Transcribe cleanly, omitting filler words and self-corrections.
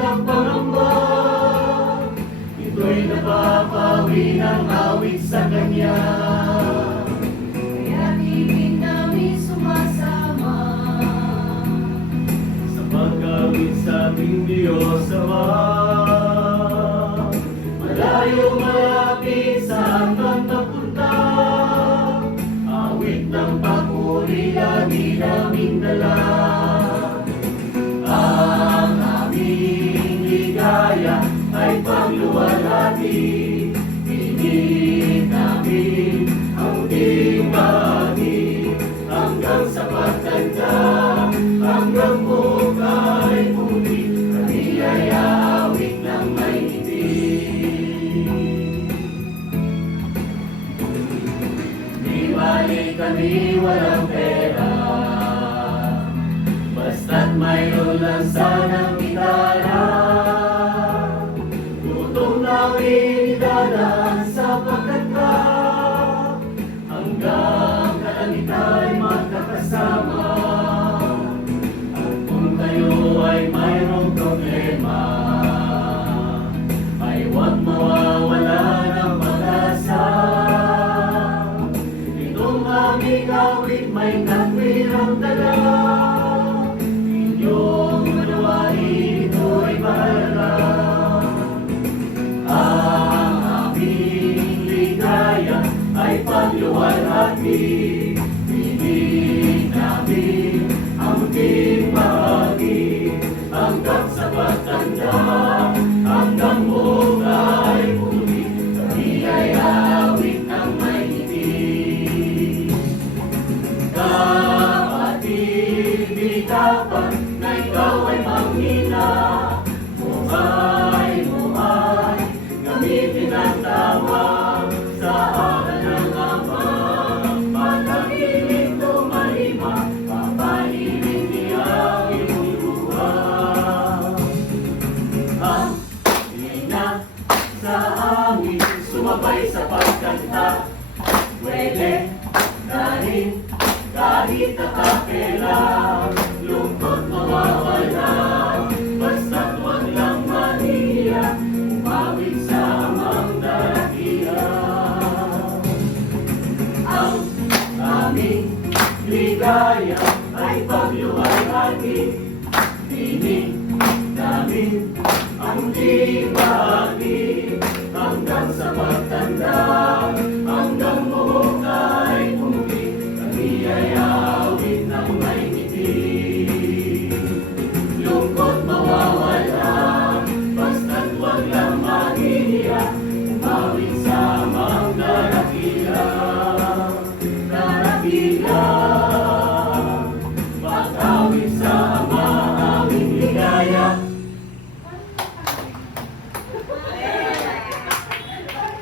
ng pangamba. Ito'y napapawi ng awit sa Kanya. Kaya ibig namin sumasama Sa pag-awit sa ating Diyos Ama. Malayo malapit saan man napunta, awit ng papuri lagi naming dala. Ang aming ligaya ay pagluwalhati, pinit namin ang muling bahagi, hanggang sa pagtanda, hanggang buhay muli, kami ay aawit ng may ngiti. Di balik kami walang pera, basta't mayroon lang sanang gitara. Gutom namin idadaan sa pagkanta, hanggang kalanit ay magkakasama. At kung kayo ay mayroong problema, ay huwag mawawala ng pag-asa. Itong aming awit may katwirang dala, inyong manawain ito'y mahalaga. Ang aming ligaya ay pagluwalhati, pinit namin ang muling bahagi, hanggang sa pagtanda, hanggang buhay muli, kami ay aawit ng may ngiti. Kapatid, di dapat na ikaw ay manghina. Buhay, buhay, gamitin ang tawag sa aral ng Ama. Panagiling tumalima, papahirin niya ang iyong luha. Ang ina sa amin, sumabay sa pagkanta. Pwede na rin kahit nakapela, lungkot mawawala, basta't wag lang maniya, umawit sa amang darakiya. Ang aming ligaya ay pagluwalhati,